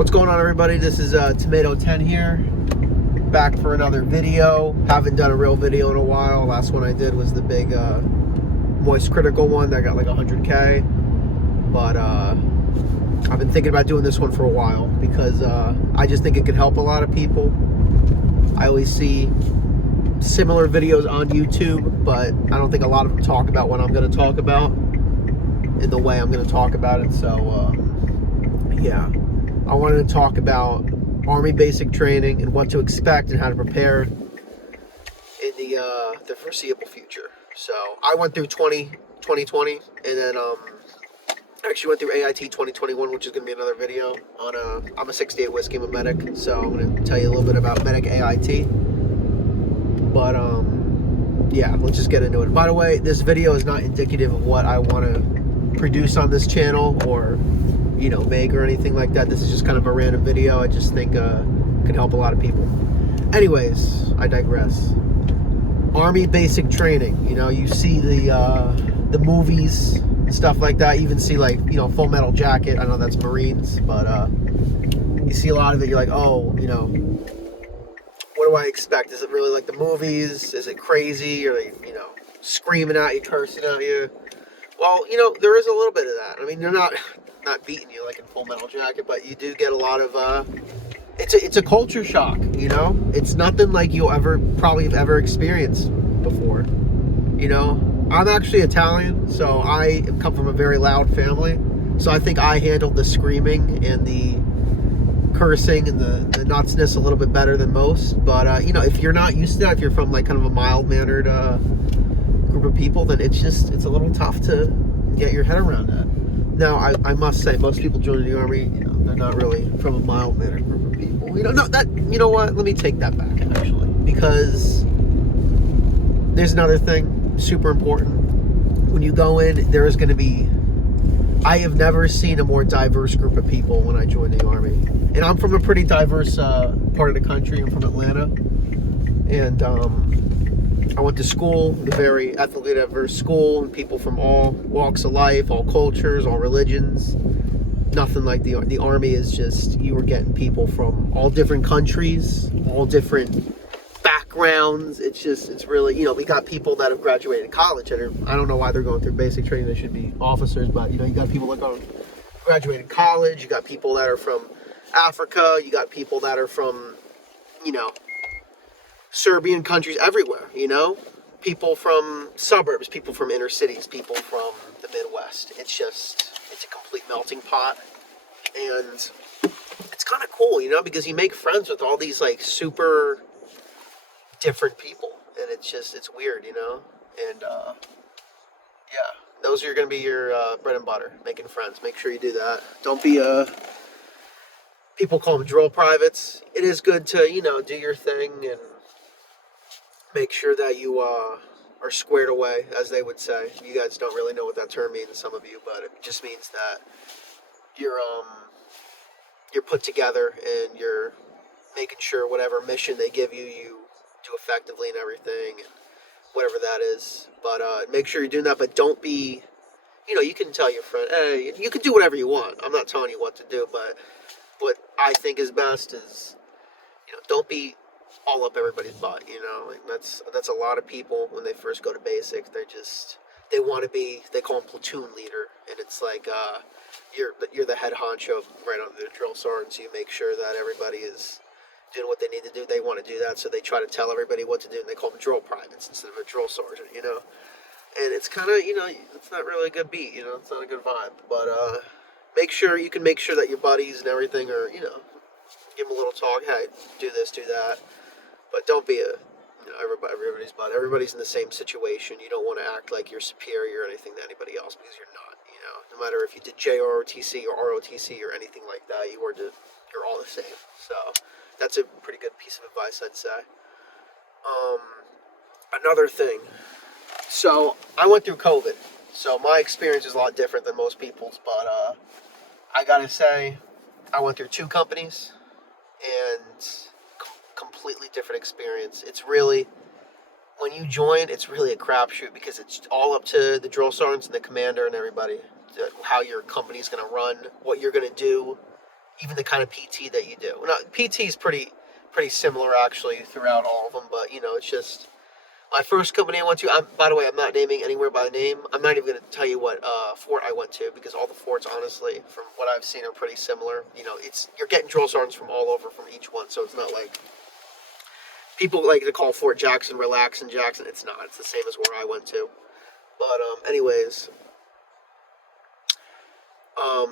What's going on, everybody? This is Tomato 10 here, back for another video. Haven't done a real video in a while. Last one I did was the big Moist Critical one that got like 100K. But I've been thinking about doing this one for a while because I just think it could help a lot of people. I always see similar videos on YouTube, but I don't think a lot of them talk about what I'm going to talk about in the way I'm going to talk about it. So yeah, I wanted to talk about Army basic training and what to expect and how to prepare in the foreseeable future. So I went through 2020, and then actually went through AIT 2021, which is going to be another video on I'm a 68 whiskey, I'm a medic, so I'm going to tell you a little bit about medic AIT. But yeah, let's just get into it. By the way, this video is not indicative of what I want to produce on this channel or make or anything like that. This is just kind of a random video. I just think could help a lot of people. Anyways, I digress. Army basic training. You see the movies and stuff like that. You even see like Full Metal Jacket. I know that's Marines, but you see a lot of it. You're like, oh, what do I expect? Is it really like the movies? Is it crazy? Are they screaming at you, cursing at you? Well, there is a little bit of that. I mean, they're not beating you like in Full Metal Jacket, but you do get a lot of it's a culture shock. It's nothing like you'll probably have ever experienced before. I'm actually Italian, so I come from a very loud family, so I think I handled the screaming and the cursing and the nutsness a little bit better than most. But if you're not used to that, if you're from like kind of a mild-mannered group of people, then it's a little tough to get your head around that. Now, I must say, most people joining the Army, they're not really from a mild-mannered group of people. What? Let me take that back, actually. Because there's another thing, super important. When you go in, there is going to be... I have never seen a more diverse group of people when I joined the Army. And I'm from a pretty diverse part of the country. I'm from Atlanta. And I went to school, a very ethnically diverse school, and people from all walks of life, all cultures, all religions. Nothing like the Army is just, you were getting people from all different countries, all different backgrounds. It's really, we got people that have graduated college and I don't know why they're going through basic training. They should be officers, but you got people that graduated college. You got people that are from Africa. You got people that are from, Serbian countries, everywhere, people from suburbs, people from inner cities, people from the Midwest. It's a complete melting pot, and it's kind of cool, because you make friends with all these like super different people, and it's weird, and yeah, those are going to be your bread and butter, making friends. Make sure you do that. Don't be people call them drill privates. It is good to do your thing and make sure that you are squared away, as they would say. You guys don't really know what that term means, some of you, but it just means that you're put together and you're making sure whatever mission they give you, you do effectively and everything, and whatever that is. But make sure you're doing that, but don't be, you can tell your friend, hey, you can do whatever you want. I'm not telling you what to do, but what I think is best is, don't be all up everybody's butt, like that's a lot of people when they first go to basic. They want to be, they call them platoon leader, and it's like you're the head honcho right under the drill sergeant, so you make sure that everybody is doing what they need to do. They want to do that, so they try to tell everybody what to do, and they call them drill privates instead of a drill sergeant, and it's kind of, it's not really a good beat, it's not a good vibe, but make sure that your buddies and everything are, give them a little talk, hey, do this, do that. But don't be everybody's butt. Everybody's in the same situation. You don't want to act like you're superior or anything to anybody else, because you're not. No matter if you did JROTC or ROTC or anything like that, you're all the same. So that's a pretty good piece of advice, I'd say. Another thing. So I went through COVID. So my experience is a lot different than most people's, but I gotta say, I went through 2 companies and completely different experience. It's really, when you join, it's really a crapshoot, because it's all up to the drill sergeants and the commander and everybody, how your company's going to run, what you're going to do, even the kind of PT that you do. Now, PT is pretty similar actually throughout all of them, but it's just my first company I went to. By the way, I'm not naming anywhere by name. I'm not even going to tell you what fort I went to because all the forts, honestly, from what I've seen, are pretty similar. You're getting drill sergeants from all over from each one, so it's not like people like to call Fort Jackson Relax in Jackson. It's not. It's the same as where I went to. But anyways,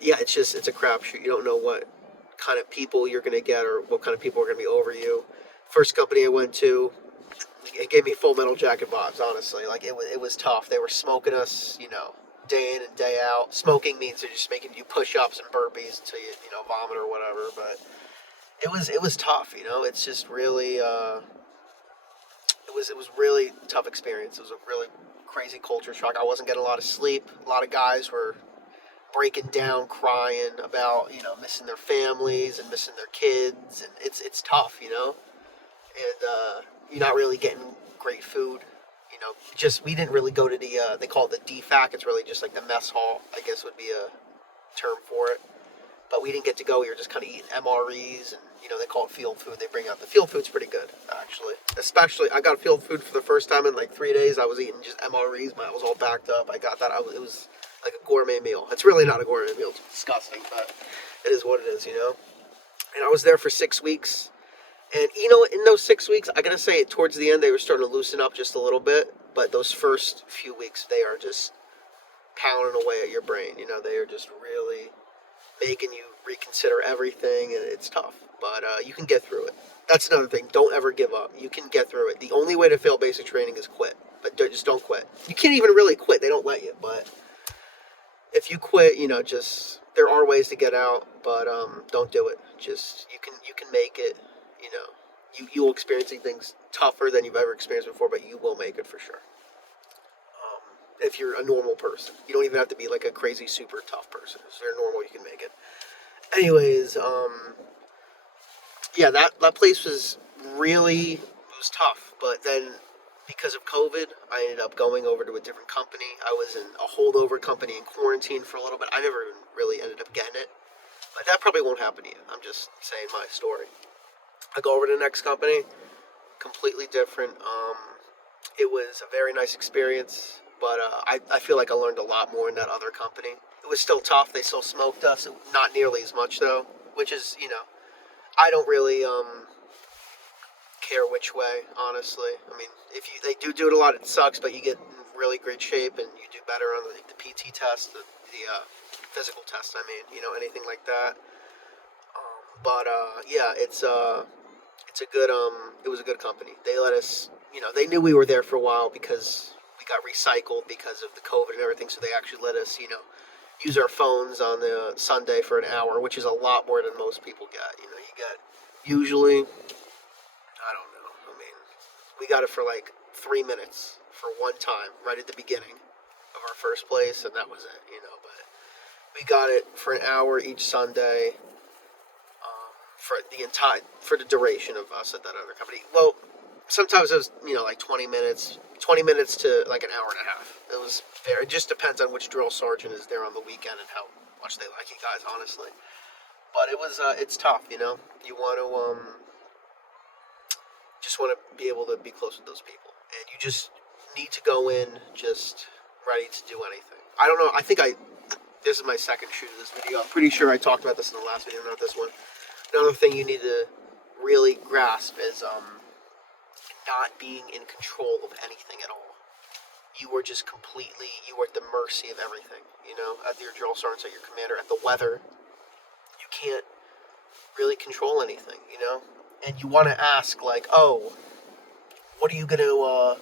yeah, it's a crapshoot. You don't know what kind of people you're going to get or what kind of people are going to be over you. First company I went to, it gave me full metal jacket vibes, honestly. Like, it was tough. They were smoking us, day in and day out. Smoking means they're just making you push-ups and burpees until you, vomit or whatever. But it was tough, It's just really, it was really tough experience. It was a really crazy culture shock. I wasn't getting a lot of sleep. A lot of guys were breaking down, crying about, missing their families and missing their kids. And it's tough, And you're not really getting great food. Just we didn't really go to the they call it the DFAC. It's really just like the mess hall, I guess would be a term for it. But we didn't get to go. We were just kind of eating MREs, and they call it field food. They bring out the field food's pretty good actually. Especially I got field food for the first time in like 3 days. I was eating just MREs. I was all backed up. I got that. It was like a gourmet meal. It's really not a gourmet meal. It's disgusting, but it is what it is, And I was there for 6 weeks. And, in those 6 weeks, I gotta say, towards the end, they were starting to loosen up just a little bit. But those first few weeks, they are just pounding away at your brain. They are just really making you reconsider everything, and it's tough. But you can get through it. That's another thing. Don't ever give up. You can get through it. The only way to fail basic training is quit. But just don't quit. You can't even really quit. They don't let you. But if you quit, just there are ways to get out. But don't do it. Just you can make it. You will experiencing things tougher than you've ever experienced before, but you will make it for sure. If you're a normal person, you don't even have to be like a crazy super tough person. If you're normal, you can make it. Anyways, yeah, that place was really, it was tough. But then because of COVID, I ended up going over to a different company. I was in a holdover company in quarantine for a little bit. I never really ended up getting it, but that probably won't happen to you. I'm just saying my story. I go over to the next company, completely different. It was a very nice experience, but I feel like I learned a lot more in that other company. It was still tough. They still smoked us, not nearly as much though, which is, I don't really care which way, honestly. I mean, if they do it a lot, it sucks, but you get in really great shape and you do better on the PT test, the physical test. I mean, anything like that. But yeah, it's a good it was a good company. They let us, they knew we were there for a while because we got recycled because of the COVID and everything. So they actually let us, use our phones on the Sunday for an hour, which is a lot more than most people get. You get usually, I don't know. I mean, we got it for like 3 minutes for one time right at the beginning of our first place, and that was it. But we got it for an hour each Sunday. For the duration of us at that other company. Well, sometimes it was like 20 minutes to like an hour and a half. It just depends on which drill sergeant is there on the weekend and how much they like you guys, honestly. But it's tough. You want to just want to be able to be close with those people, and you just need to go in just ready to do anything. I don't know. I think this is my second shoot of this video. I'm pretty sure I talked about this in the last video, not this one. Another thing you need to really grasp is not being in control of anything at all. You are at the mercy of everything, at your drill sergeant, at your commander, at the weather. You can't really control anything, And you want to ask, like, oh, what are you going to,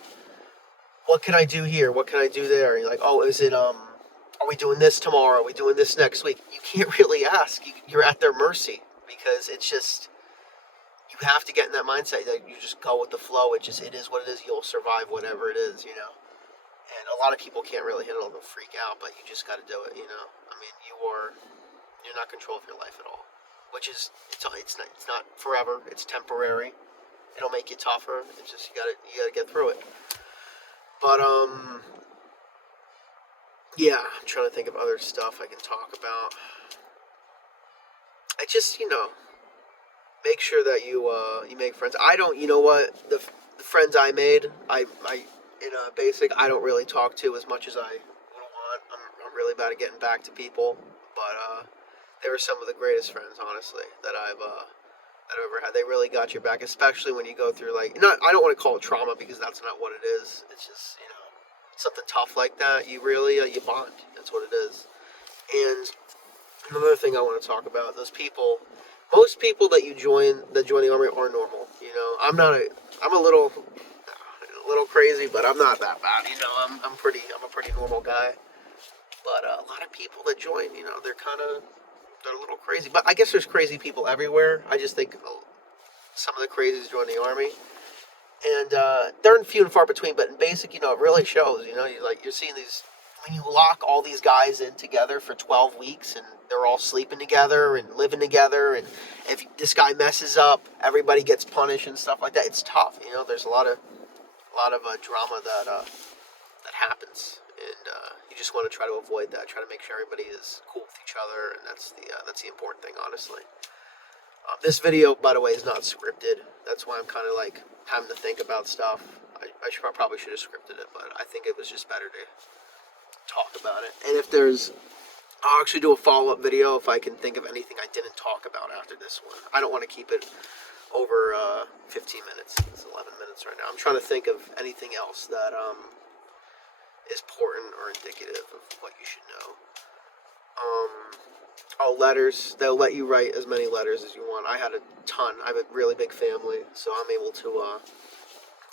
what can I do here? What can I do there? And you're like, oh, is it, are we doing this tomorrow? Are we doing this next week? You can't really ask. You're at their mercy. Because it's just, you have to get in that mindset that you just go with the flow. It is what it is. You'll survive whatever it is, And a lot of people can't really handle it and freak out, but you just got to do it, I mean, you're not in control of your life at all, which is, it's not forever. It's temporary. It'll make you tougher. It's just, you gotta get through it. But, yeah, I'm trying to think of other stuff I can talk about. I just, make sure that you make friends. I don't, you know what, the friends I made, I in a basic, I don't really talk to as much as I would want. I'm really bad at getting back to people, but they were some of the greatest friends, honestly, that I've ever had. They really got your back, especially when you go through like, not, I don't want to call it trauma because that's not what it is. It's just, something tough like that. You really you bond. That's what it is. And another thing I want to talk about, those people, most people that join the army are normal. I'm a little crazy, but I'm not that bad. I'm a pretty normal guy. But a lot of people that join, they're a little crazy. But I guess there's crazy people everywhere. I just think some of the crazies join the army, and they're few and far between. But in basic, it really shows. You're seeing these when you lock all these guys in together for 12 weeks, and they're all sleeping together and living together, and if this guy messes up, everybody gets punished and stuff like that. It's tough. There's a lot of drama that happens, and you just want to try to avoid that. Try to make sure everybody is cool with each other, and that's the important thing, honestly. This video, by the way, is not scripted. That's why I'm kind of like having to think about stuff. Probably should have scripted it, but I think it was just better to talk about it. And I'll actually do a follow-up video if I can think of anything I didn't talk about after this one. I don't want to keep it over 15 minutes. It's 11 minutes right now. I'm trying to think of anything else that is important or indicative of what you should know. Letters. They'll let you write as many letters as you want. I had a ton. I have a really big family, so I'm able to.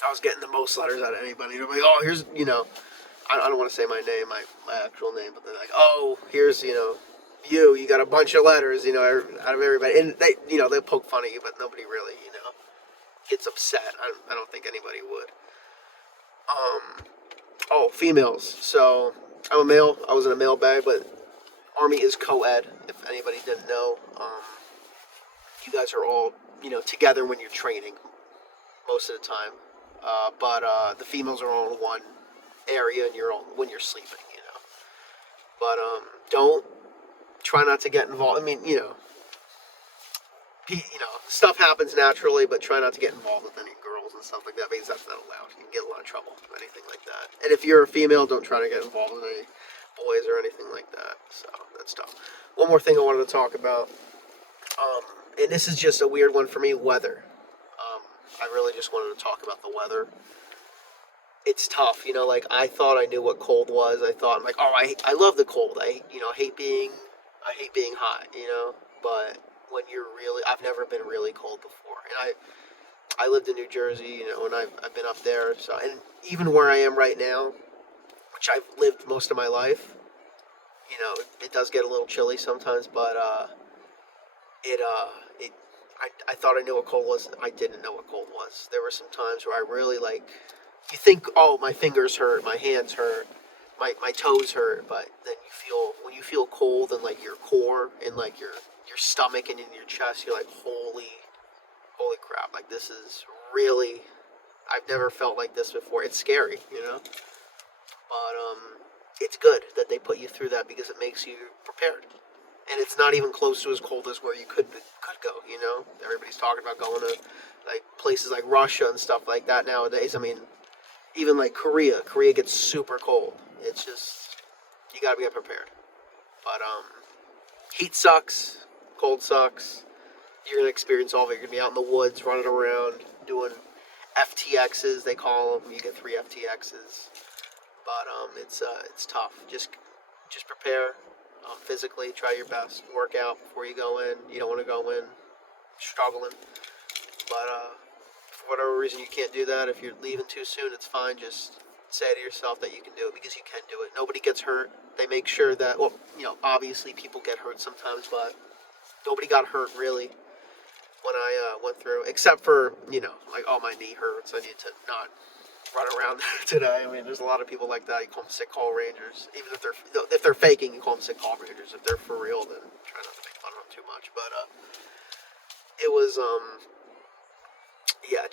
I was getting the most letters out of anybody. They're like, oh, here's, I don't want to say my name, my actual name, but they're like, oh, here's, you got a bunch of letters, out of everybody. And they poke fun at you, but nobody really, gets upset. I don't think anybody would. Females. So I'm a male. I was in a male bag, but Army is co-ed, if anybody didn't know. You guys are all, together when you're training most of the time. But the females are all in one area and you're all when you're sleeping, But don't try not to get involved. I mean, stuff happens naturally, but try not to get involved with any girls and stuff like that because that's not allowed. You can get a lot of trouble or anything like that. And if you're a female, don't try to get involved with any boys or anything like that. So that's tough. One more thing I wanted to talk about, and this is just a weird one for me, weather. I really just wanted to talk about the weather. It's tough, like I thought I knew what cold was. I thought I'm like, oh, I love the cold. I hate being hot, but when I've never been really cold before. And I lived in New Jersey, and I've been up there. So, and even where I am right now, which I've lived most of my life, it does get a little chilly sometimes, but I thought I knew what cold was. I didn't know what cold was. There were some times where I really you think, oh, my fingers hurt, my hands hurt, my toes hurt, but then when you feel cold in like your core and like your stomach and in your chest, you're like, holy crap, like this is really, I've never felt like this before. It's scary, but it's good that they put you through that because it makes you prepared. And it's not even close to as cold as where you could go, Everybody's talking about going to like places like Russia and stuff like that nowadays. I mean, even like Korea gets super cold. It's just, you gotta be prepared. But heat sucks, cold sucks. You're gonna experience all of it. You're gonna be out in the woods, running around, doing FTXs, they call them. You get 3 FTXs. But it's tough. Just prepare. Physically, try your best. Work out before you go in. You don't want to go in struggling. But for whatever reason you can't do that, if you're leaving too soon, it's fine. Just say to yourself that you can do it because you can do it. Nobody gets hurt. They make sure that, obviously people get hurt sometimes, but nobody got hurt really when I went through, except for, like, oh, my knee hurts. I need to not run around today. I mean, there's a lot of people like that. You call them sick call rangers. Even if they're faking, you call them sick call rangers. If they're for real, then try not to make fun of them too much. But it was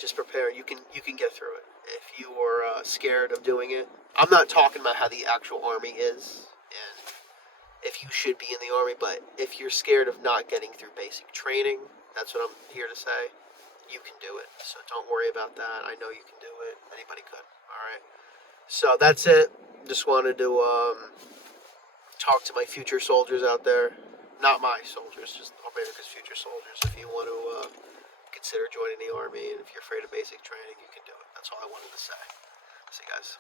just prepare. You can get through it. If you are scared of doing it, I'm not talking about how the actual army is, and if you should be in the Army, but if you're scared of not getting through basic training, that's what I'm here to say, you can do it. So don't worry about that. I know you can do it. Anybody could. All right. So that's it. Just wanted to talk to my future soldiers out there. Not my soldiers, just America's future soldiers. If you want to consider joining the Army, and if you're afraid of basic training, you can do it. That's all I wanted to say. See you guys.